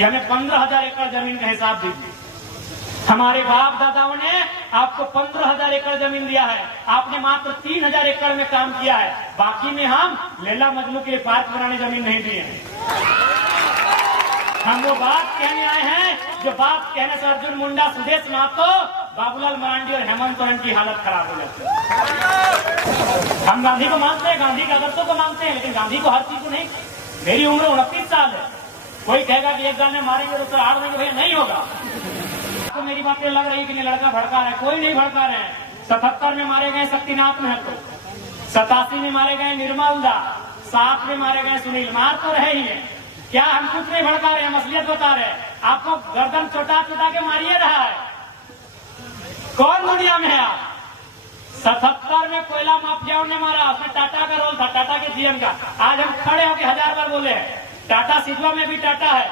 कि हमें 15,000 एकड़ जमीन का हिसाब दीजिए। हमारे बाप दादाओं ने आपको 15,000 एकड़ जमीन दिया है, आपने मात्र 3,000 एकड़ में काम किया है, बाकी में हम लैला मजनू के लिए पार्क बनाने जमीन नहीं दिए हैं। हम वो बात कहने आए हैं जो बात कहने से अर्जुन मुंडा, सुदेश महतो, बाबूलाल मरांडी और हेमंत सोरेन की हालत खराब हो जाती है। हम गांधी को मानते हैं, गांधी के आदर्शों को मानते हैं, लेकिन गांधी को हर चीज को नहीं। मेरी उम्र 29 साल है, कोई कहेगा कि एक गाल में मारेंगे तो उसे आड़ देंगे, भैया नहीं होगा। तो मेरी बातें लग रही कि लड़का भड़का रहा है, कोई नहीं भड़का रहे हैं। 77 में मारे गए शक्तिनाथ महतो, 87 में मारे गए निर्मल दा, 7 में मारे गए सुनील, मार तो रहे ही है। क्या हम कुछ नहीं भड़का रहे हैं, असलियत बता रहे हैं। आपको गर्दन चोटा चोटा के मारिए रहा है। कौन दुनिया में है आप? 77 में कोयला माफियाओं ने मारा, उसमें टाटा का रोल था, टाटा के जीएम का। आज हम खड़े होकर 1000 बार बोले हैं, टाटा सिजवा में भी टाटा है।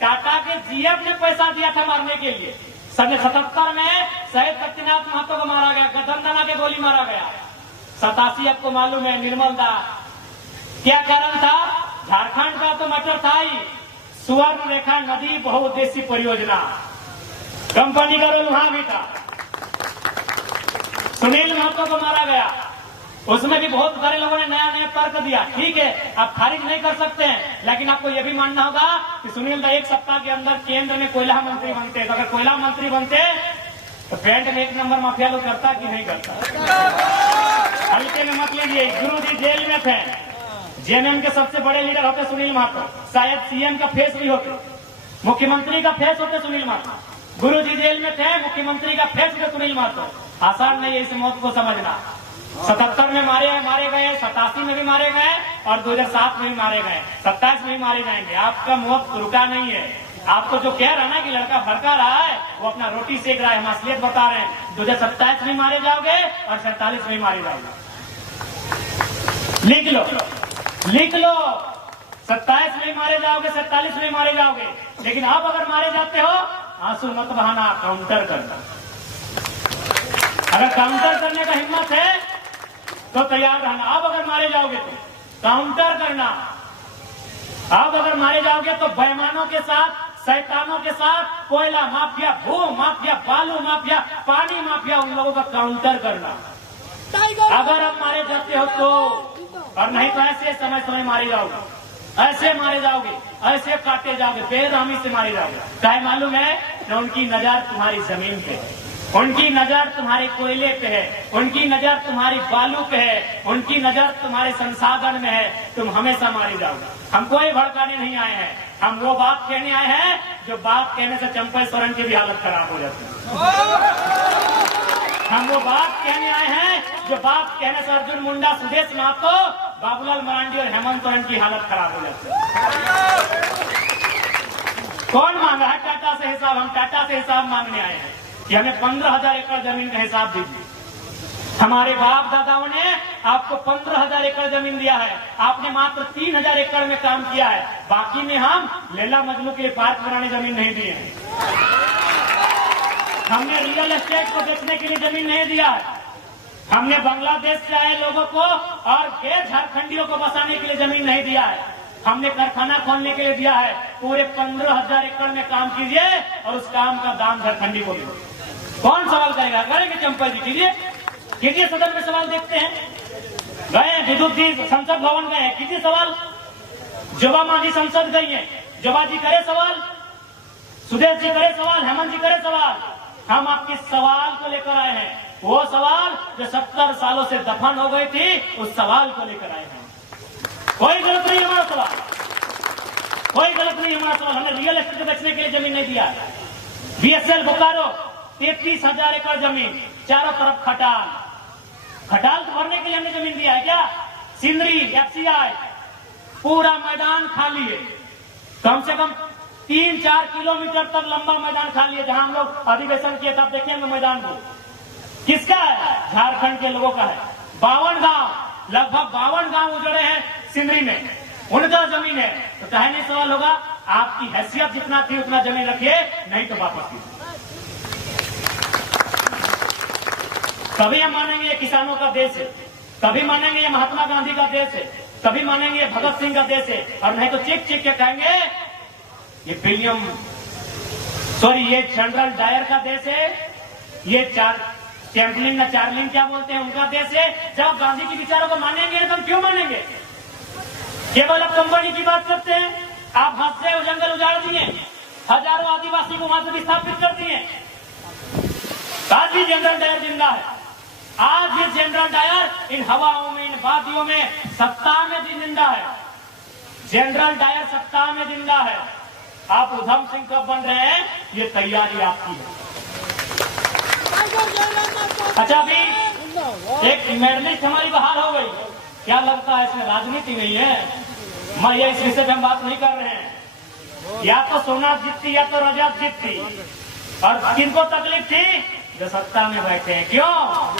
टाटा के जीएम ने पैसा दिया था मारने के लिए। 77 में शहीद शक्तिनाथ महतो को मारा गया, गदनदना के गोली मारा गया। 87 आपको मालूम है निर्मल दा, क्या कारण था? झारखंड का तो मटर था ही, सुवर्ण रेखा नदी बहुउद्देशीय परियोजना, कंपनी का रोल वहां भी था। सुनील महतो को मारा गया, उसमें भी बहुत सारे लोगों ने नया नया तर्क दिया। ठीक है, आप खारिज नहीं कर सकते हैं, लेकिन आपको यह भी मानना होगा कि सुनील दा 1 सप्ताह के अंदर केंद्र में कोयला मंत्री बनते। तो अगर कोयला मंत्री बनते तो पेंट में 1 नंबर माफिया लोग करता कि नहीं करता? हल्के में मत लीजिए। गुरु जी जेल में थे, जेएमएम के सबसे बड़े लीडर होते सुनील महतो, शायद सीएम का फेस भी होते, मुख्यमंत्री का फेस होते सुनील महतो। गुरु जी जेल में थे, मुख्यमंत्री का फेस होते सुनील महतो। आसान नहीं है इस मौत को समझना। 77 में मारे गए, 87 में भी मारे गए और 2007 में भी मारे गए, 27 में भी मारे जाएंगे। आपका मौत रुका नहीं है। आपको जो कह रहा है ना कि लड़का भड़का रहा है, वो अपना रोटी सेक रहा है, हम असलियत बता रहे हैं। 2027 में मारे जाओगे और 47 में मारे जाओगे। लिख लो 27 में मारे जाओगे, 47 में मारे जाओगे। लेकिन अब अगर मारे जाते हो, आंसू मत बहाना, काउंटर करना। अगर काउंटर करने का हिम्मत है तो तैयार रहना। अब अगर मारे जाओगे तो काउंटर करना। अब अगर मारे जाओगे तो बेईमानों के साथ, शैतानों के साथ, कोयला माफिया, भू माफिया, बालू माफिया, पानी माफिया, उन लोगों का काउंटर करना। अगर आप मारे जाते हो तो, और नहीं तो ऐसे समय समय मारे जाओगे, ऐसे मारे जाओगे, ऐसे काटे जाओगे, बेरहमी से मारे जाओगे। चाहे मालूम है कि उनकी नजर तुम्हारी जमीन पे है, उनकी नजर तुम्हारे कोयले पे है, उनकी नजर तुम्हारी बालू पे है, उनकी नजर तुम्हारे संसाधन में है। तुम हमेशा मारे जाओगे। हम कोई भड़काने नहीं आए हैं, हम वो बात कहने आए हैं जो बात कहने से चंपा सोरेन की भी हालत खराब हो जाती है। हम वो बात कहने आए हैं जो बात कहने से अर्जुन मुंडा, सुदेश महतो, बाबूलाल मरांडी और हेमंत सोरेन की हालत खराब हो जाती है। कौन मांगा है टाटा से हिसाब? हम टाटा से हिसाब मांगने आए हैं कि हमें 15,000 एकड़ जमीन का हिसाब दीजिए। हमारे बाप दादाओं ने आपको 15,000 एकड़ जमीन दिया है, आपने मात्र 3,000 एकड़ में काम किया है, बाकी में हम लैला मजनू के लिए पार्क बनाने जमीन नहीं दिए हैं। हमने रियल एस्टेट को बेचने के लिए जमीन नहीं दिया है। हमने बांग्लादेश से आए लोगों को और गैर झारखंडियों को बसाने के लिए जमीन नहीं दिया है। हमने कारखाना खोलने के लिए दिया है। पूरे 15,000 एकड़ में काम कीजिए और उस काम का दाम झारखंडी को दीजिए। कौन सवाल करेगा? करेंगे चंपा जी, कीजिए सदन में सवाल। देखते हैं, गए विद्युत जी संसद भवन गए, कीजिए सवाल। जोबा मांझी संसद गई है, जोबा जी करे सवाल, सुदेश जी करे सवाल, हेमंत जी करे सवाल। हम आपके सवाल को लेकर आए हैं, वो सवाल जो 70 सालों से दफन हो गई थी, उस सवाल को लेकर आए हैं। कोई गलत नहीं हमारा सवाल, कोई गलत नहीं हमारा सवाल। हमने रियल एस्टेट बेचने के लिए जमीन नहीं दिया। बीएसएल बोकारो 33,000 एकड़ जमीन, चारों तरफ खटाल तो भरने के लिए हमने जमीन दिया है क्या? सिंदरी, एफसीआई, पूरा मैदान खाली है। कम से कम 3-4 किलोमीटर तक लंबा मैदान खाली है। जहां हम लोग अधिवेशन किए तब देखेंगे मैदान को, किसका है? झारखंड के लोगों का है। 52 गांव, लगभग 52 गांव उजड़े हैं सिंदरी में, उनका जमीन है। तो चाहे नहीं सवाल होगा, आपकी हैसियत जितना थी उतना जमीन रखिए, नहीं तो वापस कीजिए। कभी हम मानेंगे ये किसानों का देश है, कभी मानेंगे ये महात्मा गांधी का देश है, कभी मानेंगे ये भगत सिंह का देश है, और नहीं तो चीख चीख के कहेंगे ये ये जनरल डायर का देश है, ये चैंपलिन ना चार्लिन क्या बोलते हैं उनका देश है। जब गांधी के विचारों को मानेंगे तो हम क्यों मानेंगे? केवल अब कंपनी की बात करते हैं। आप हाथ से जंगल उजाड़ दिए, हजारों आदिवासी को वहां से विस्थापित कर दिए। आज भी जनरल डायर जिंदा है। आज ये जनरल डायर इन हवाओं में, इन वादियों में सत्ता में जिंदा है। जनरल डायर सत्ता में जिंदा है। आप उधम सिंह कब बन रहे हैं, ये तैयारी आपकी है। अच्छा, अभी एक मेडलिस्ट हमारी बहाल हो गई। क्या लगता है इसमें राजनीति नहीं है? मैं ये इस विषय पे हम बात नहीं कर रहे हैं। या तो सोना जीतती या तो रजत जीतती। और किनको तकलीफ थी? जो सत्ता में बैठे हैं। क्यों?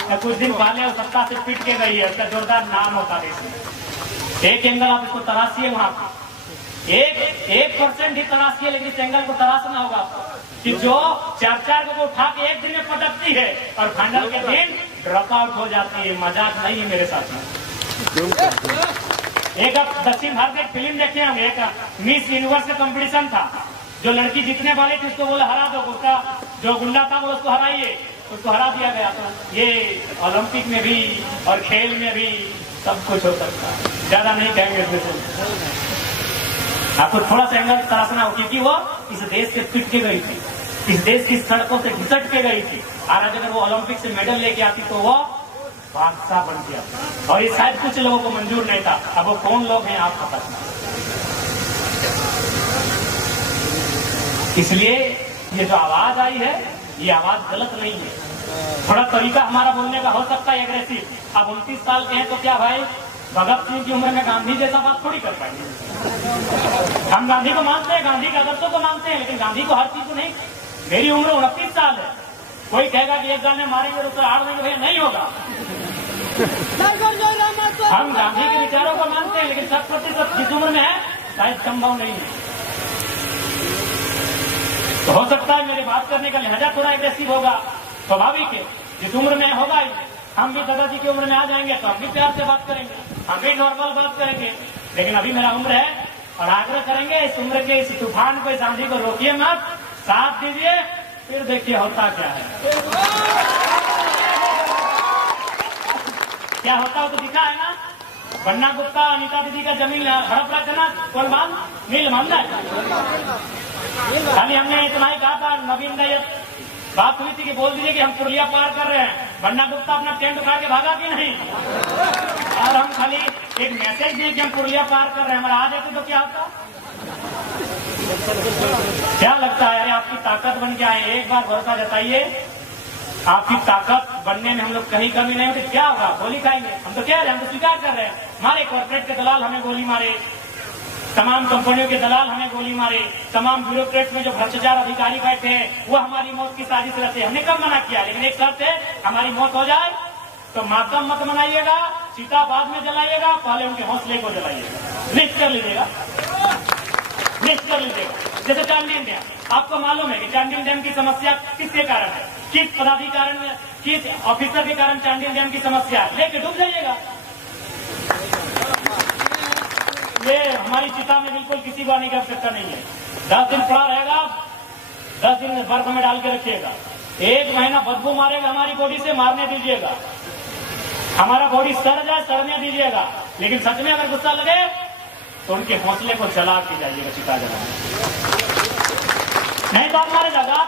तो कुछ दिन पहले वो सत्ता से पिट के गई है, उसका जोरदार नाम होता है। एक एंगल आप इसको तराशिए, वहां पे 1% ही तराशिए, लेकिन इस एंगल को तराशना होगा आपको कि जो 4 को उठा के एक दिन में पटकती है और फाइनल के दिन ड्रॉप आउट हो जाती है। मजाक नहीं है मेरे साथ। एक अब दक्षिण भारत में एक फिल्म देखे हम, एक मिस यूनिवर्स का कंपटीशन था। जो लड़की जीतने वाली थी उसको बोले हरा दो, उसका जो गुंडा था वो उसको हराइए, उसको हरा दिया गया। तो ये ओलंपिक में भी और खेल में भी सब कुछ हो सकता है। ज्यादा नहीं कहेंगे इसमें। आपको थोड़ा सा एंगल तराशना हो, क्योंकि वो इस देश से पिट के गई थी, इस देश की सड़कों से घिसट के गई थी। आज अगर वो ओलंपिक से मेडल लेके आती तो वो बादशाह बन गया। और ये शायद कुछ लोगों को मंजूर नहीं था। अब वो कौन लोग हैं आपको पता। इसलिए ये जो आवाज आई है, ये आवाज गलत नहीं है। थोड़ा तरीका हमारा बोलने का हो सकता है एग्रेसिव। अब 29 साल के हैं तो क्या भाई भगत सिंह की उम्र में गांधी जैसा बात थोड़ी कर पाएंगे। हम गांधी को मानते हैं, गांधी के आदर्शों को मानते हैं, लेकिन गांधी को हर चीज को नहीं। मेरी उम्र 29 साल है। कोई कहेगा कि एक गाने मारेंगे तो आड़ देंगे, भैया नहीं होगा। हम गांधी के विचारों को मानते हैं, लेकिन 100% जिस उम्र में है शायद संभव नहीं है। तो हो सकता है मेरे बात करने का लहजा थोड़ा एग्रेसिव होगा, स्वाभाविक है। जिस उम्र में होगा ही, हम भी दादाजी की उम्र में आ जाएंगे तो हम भी प्यार से बात करेंगे, हम भी नॉर्मल बात करेंगे। लेकिन अभी मेरा उम्र है और आग्रह करेंगे इस उम्र के इस तूफान को, इस आंधी को रोकिए मत, साथ दीजिए, फिर देखिए होता क्या है। क्या होता हो तो दिखा है ना। बन्ना गुप्ता अनीता दीदी का जमीन हड़प रहा था ना, कौन मान नील मान रहा है। खाली हमने इतना ही कहा था, नवीन ने बात हुई थी कि बोल दीजिए कि हम पुरलिया पार कर रहे हैं। बन्ना गुप्ता अपना टेंट उठा के भागा कि नहीं। और हम खाली एक मैसेज दिए कि हम पुरलिया पार कर रहे हैं, हमारा आ जाते तो क्या होता। क्या लगता है? अरे आपकी ताकत बन के आए, एक बार भरोसा जताइए, आपकी ताकत बनने में हम लोग कहीं कमी नहीं होती। क्या होगा? गोली खाएंगे। हम तो कह रहे हैं, हम तो स्वीकार कर रहे हैं। हमारे कॉर्पोरेट के दलाल हमें गोली मारे, तमाम कंपनियों के दलाल हमें गोली मारे, तमाम ब्यूरोक्रेट्स में जो भ्रष्टाचार अधिकारी बैठे हैं वो हमारी मौत की साजिश रहते हैं। हमने कब मना किया, लेकिन एक शर्त है, हमारी मौत हो जाए तो मातम मत मनाइएगा, चिता बाद में जलाइएगा, पहले उनके हौसले को जलाइएगा। लिस्ट कर लीजिएगा, लिस्ट कर लीजिएगा। जैसे चांडिल डैम, आपको मालूम है कि चांडिल डैम की समस्या किसके कारण है, किस पदाधिकारी में, किस ऑफिसर के कारण चांडिल डैम की समस्या है, लेके डूब जाइएगा। ये हमारी चिता में बिल्कुल किसी बात की आवश्यकता नहीं है। 10 दिन पड़ा रहेगा, 10 दिन बर्फ में डाल के रखिएगा। 1 महीना बदबू मारेगा हमारी बॉडी से, मारने दीजिएगा। हमारा बॉडी सड़ जाए, सड़ने दीजिएगा। लेकिन सच में अगर गुस्सा लगे तो उनके हौसले को जला के जाइएगा, चिता जलाने। नहीं तो आप मारे जाएगा।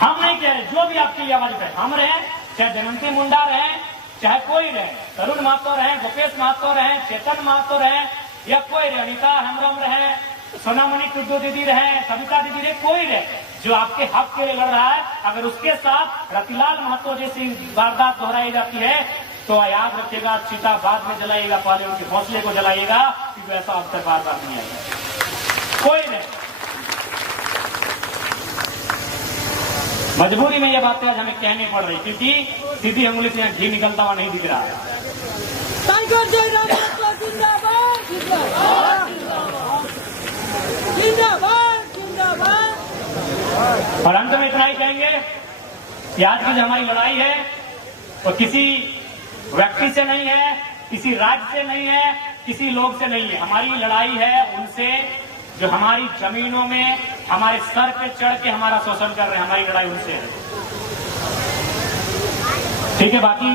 हम नहीं कह रहे, जो भी आपके लिए आवाज उठाए, हम रहे, चाहे दमयंती मुंडा रहे, चाहे कोई रहे, तरुण महतो रहे, भूपेश महतो रहे, चेतन महतो रहे, या कोई रहे, अनिता हेम्ब्रम रहे, सोनामणि टुड्डू दीदी रहे, सविता दीदी रहे, कोई रहे जो आपके हक के लिए लड़ रहा है, अगर उसके साथ रतिलाल महतो जैसी वारदात दोहराई जाती है तो याद रखिएगा, चिता बाद में जलाइएगा, पहले उनके हौसले को जलाइएगा, क्योंकि ऐसा अवसर बार बार नहीं आएगा। कोई नहीं। मजबूरी में ये बातें आज हमें कहनी पड़ रही, क्योंकि सीधी अंगुली से घी निकलता हुआ नहीं दिख रहा है। और अंत में इतना ही कहेंगे कि आज की जो हमारी लड़ाई है वो किसी व्यक्ति से नहीं है, किसी राज्य से नहीं है, किसी लोग से नहीं है। हमारी लड़ाई है उनसे जो हमारी जमीनों में हमारे सर पे चढ़ के हमारा शोषण कर रहे हैं। हमारी लड़ाई उनसे है। ठीक है, बाकी